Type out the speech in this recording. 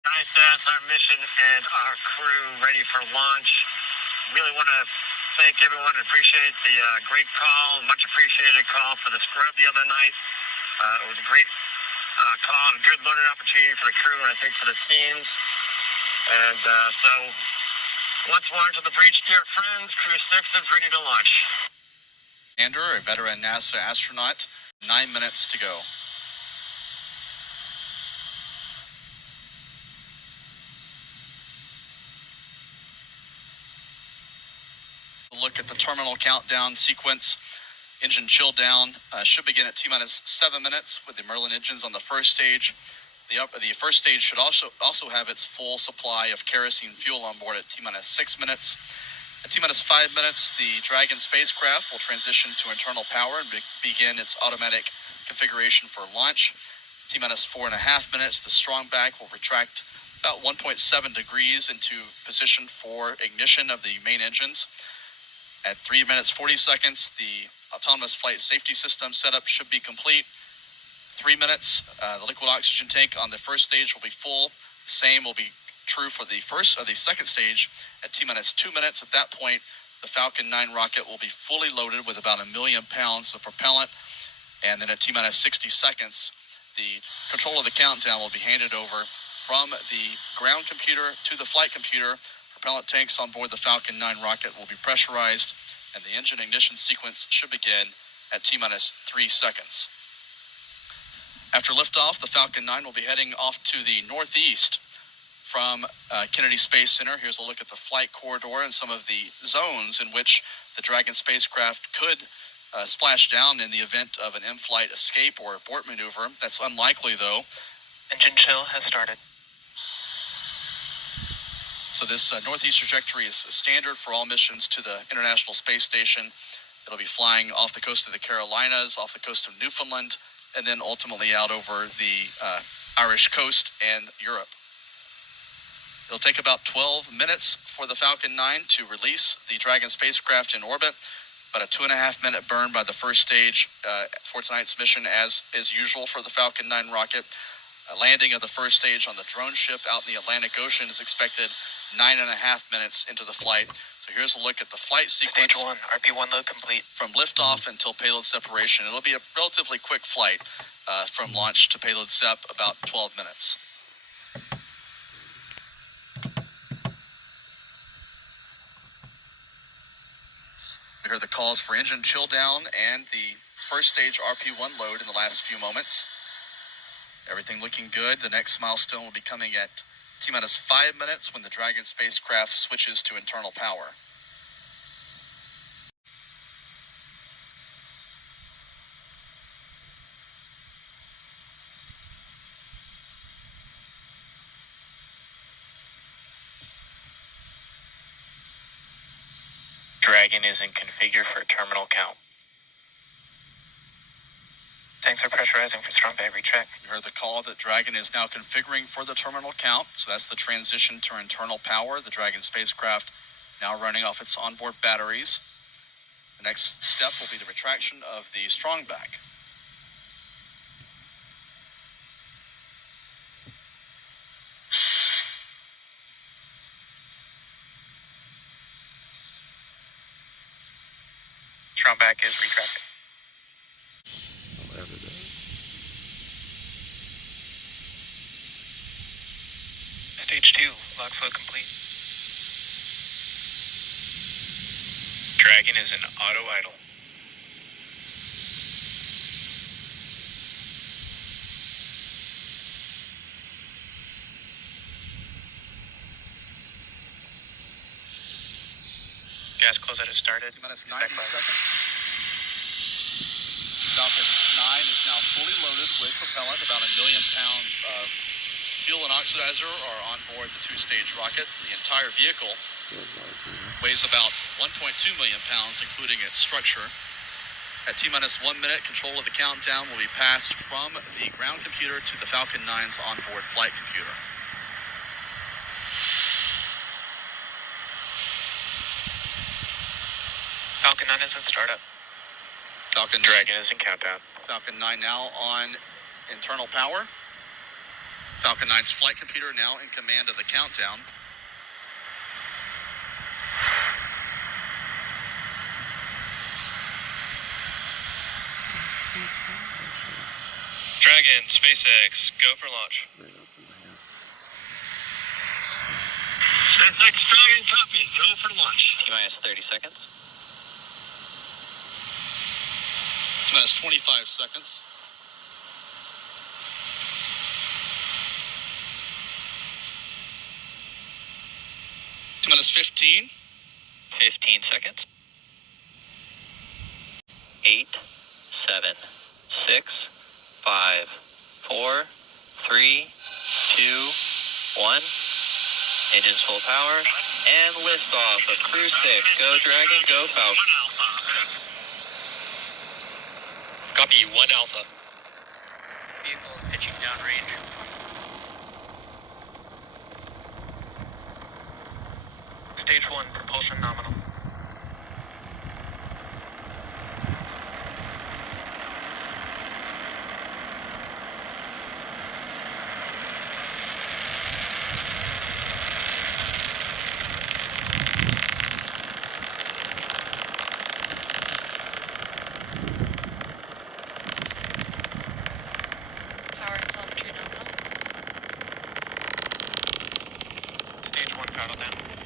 ISS, our mission, and our crew ready for launch. Really want to thank everyone and appreciate the great call, much appreciated call for the scrub the other night. It was a great call and a good learning opportunity for the crew and I think for the teams. And so once more into the breach, dear friends, Crew 6 is ready to launch. Andrew, a veteran NASA astronaut, 9 minutes to go. Look at the terminal countdown sequence. Engine chill down should begin at T-minus 7 minutes with the Merlin engines on the first stage. The first stage should also have its full supply of kerosene fuel on board at T-minus 6 minutes. At T-minus 5 minutes, the Dragon spacecraft will transition to internal power and begin its automatic configuration for launch. T-minus 4.5 minutes, the strongback will retract about 1.7 degrees into position for ignition of the main engines. At 3 minutes 40 seconds, the autonomous flight safety system setup should be complete. 3 minutes, the liquid oxygen tank on the first stage will be full. Same will be true for the second stage at T-minus 2 minutes. At that point, the Falcon 9 rocket will be fully loaded with about 1 million pounds of propellant. And then at T-minus 60 seconds, the control of the countdown will be handed over from the ground computer to the flight computer. Propellant tanks on board the Falcon 9 rocket will be pressurized, and the engine ignition sequence should begin at T-minus 3 seconds. After liftoff, the Falcon 9 will be heading off to the northeast from Kennedy Space Center. Here's a look at the flight corridor and some of the zones in which the Dragon spacecraft could splash down in the event of an in-flight escape or abort maneuver. That's unlikely, though. Engine chill has started. So this northeast trajectory is standard for all missions to the International Space Station. It'll be flying off the coast of the Carolinas, off the coast of Newfoundland, and then ultimately out over the Irish coast and Europe. It'll take about 12 minutes for the Falcon 9 to release the Dragon spacecraft in orbit, about a 2.5-minute burn by the first stage for tonight's mission, as is usual for the Falcon 9 rocket. A landing of the first stage on the drone ship out in the Atlantic Ocean is expected 9.5 minutes into the flight. So here's a look at the flight sequence. Stage 1, RP1 load complete. From liftoff until payload separation. It'll be a relatively quick flight from launch to payload sep, about 12 minutes. We heard the calls for engine chill down and the first stage RP1 load in the last few moments. Everything looking good. The next milestone will be coming at T-minus 5 minutes when the Dragon spacecraft switches to internal power. Dragon is in configure for terminal count. Tanks are pressurizing for strong battery check. You heard the call that Dragon is now configuring for the terminal count. So that's the transition to internal power. The Dragon spacecraft now running off its onboard batteries. The next step will be the retraction of the strongback. Strongback is retracted. Stage 2, log flow complete. Dragon is in auto idle. Gas closeout has started. Minus 90 seconds. Falcon 9 is now fully loaded with propellant. About 1 million pounds of fuel and oxidizer are on board the two-stage rocket. The entire vehicle weighs about 1.2 million pounds, including its structure. At T-minus 1 minute, control of the countdown will be passed from the ground computer to the Falcon 9's onboard flight computer. Falcon 9 is in startup. Falcon Dragon is in countdown. Falcon 9 now on internal power. Falcon 9's flight computer now in command of the countdown. Dragon, SpaceX, go for launch. SpaceX Dragon copy. Go for launch. T-minus 30 seconds. T-minus 25 seconds. T-minus 15. 15 seconds. 8, 7, 6, 5, 4, 3, 2, 1. Engines full power. And lift off of Crew 6. Go Dragon, go Falcon. 1 Alpha. Copy, 1 Alpha. Vehicle is pitching downrange. Stage 1, propulsion nominal. Power and telemetry nominal. Stage 1 throttle down.